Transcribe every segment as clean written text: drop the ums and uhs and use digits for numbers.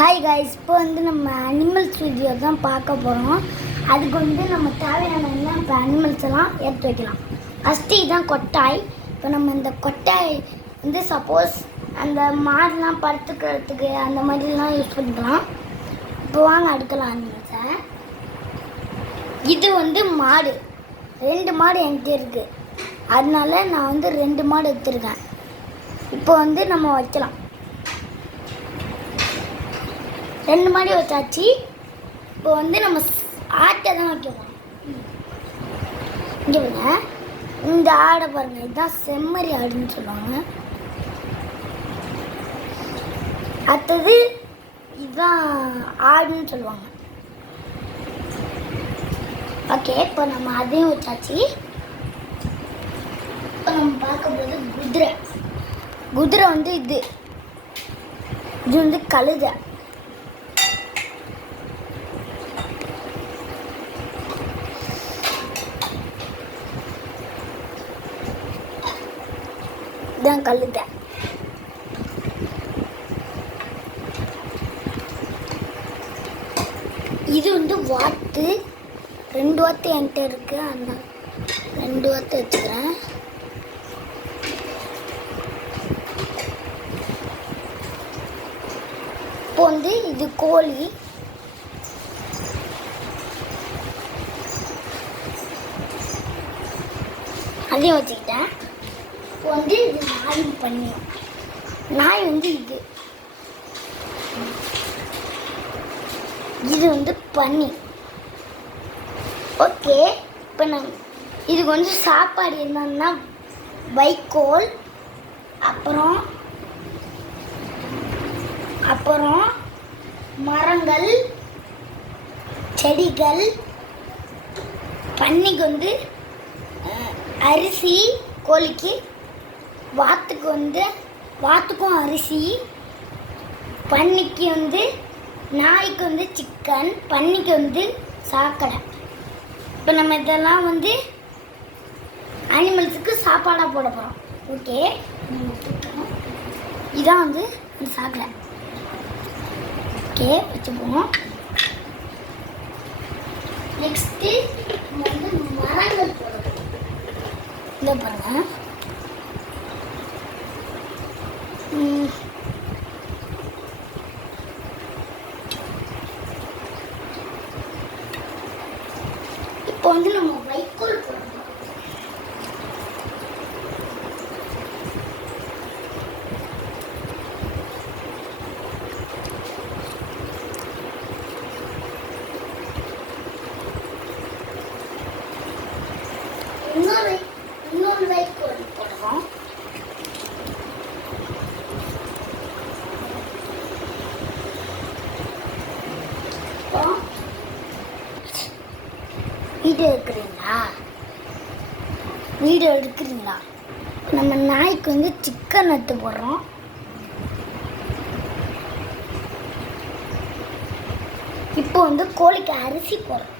Hi guys, இப்போ நம்ம animals video தான் பார்க்க போகிறோம். அதுக்கு நம்ம தேவையான எல்லாம் இப்போ அனிமல்ஸ் எல்லாம் எடுத்து வைக்கலாம். ஃபஸ்ட்டு இதுதான் கொட்டாய். இப்போ நம்ம இந்த கொட்டாய் சப்போஸ் அந்த மாடுலாம் படுத்துக்கிறதுக்கு அந்த மாதிரிலாம் யூஸ் பண்ணிக்கலாம். இப்போ வாங்க அடுக்கலாம் அனிமல்ஸை. இது மாடு, 2 மாடு என்கிட்ட இருக்குது. அதனால நான் 2 மாடு எடுத்துருக்கேன். இப்போ நம்ம வைக்கலாம். 2 மாடி வச்சாச்சு. இப்போ நம்ம ஆட்டை தான் வைக்க போகிறோம். இங்கே பாருங்க, இந்த ஆடை பாருங்க, இதுதான் செம்மறி ஆடுன்னு சொல்லுவாங்க. அடுத்தது இதுதான் ஆடுன்னு சொல்லுவாங்க. ஓகே, இப்போ நம்ம அதையும் வச்சாச்சு. இப்போ நம்ம பார்க்க போது குதிரை. குதிரை இது கழுதை. இதுதான் கழுதை. இது வாத்து. 2 வாத்து என்கிட்ட இருக்கு. அந்த 2 வாத்து வச்சுக்கிறேன். இப்போ இது கோழி. அதையும் வச்சுக்கிட்டேன். இப்போ இது நாய் பண்ணி. நாய் இது பன்னி. ஓகே, இப்போ இதுக்கு சாப்பாடு என்னன்னா வைக்கோல், அப்புறம் மரங்கள், செடிகள். பன்னிக்கு அரிசி, கோழிக்கு, வாத்துக்கும் அரிசி, பன்னிக்கு நாய்க்கு சிக்கன், பன்னிக்கு சாக்கடை. இப்போ நம்ம இதெல்லாம் அனிமல்ஸுக்கு சாப்பாடாக போட போகிறோம். ஓகே, இதான் சாக்கடை. ஓகே, வச்சுப்போம். நெக்ஸ்ட்டு மரங்கள் போடணும். இதை பாருங்க, இப்போ நம்ம வைக்கோல் போடணும். இன்னொரு வைக்கோல் போடுறோம். வீடியோ எடுக்கிறீங்களா? நம்ம நாய்க்கு சிக்கன் எடுத்து போடுறோம். இப்போ கோழிக்கு அரிசி போடுறோம்.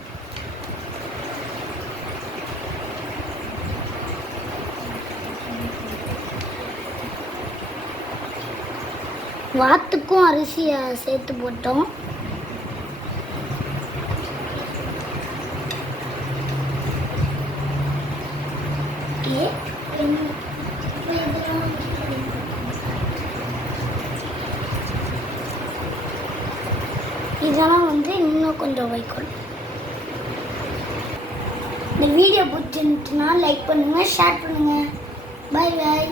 வாத்துக்கும் அரிசியை சேர்த்து போட்டோம். இதெல்லாம் இன்னும் கொஞ்சம் வைக்கணும். இந்த வீடியோ பிடிச்சிருந்துச்சுன்னா லைக் பண்ணுங்கள், ஷேர் பண்ணுங்கள். பாய் பாய்.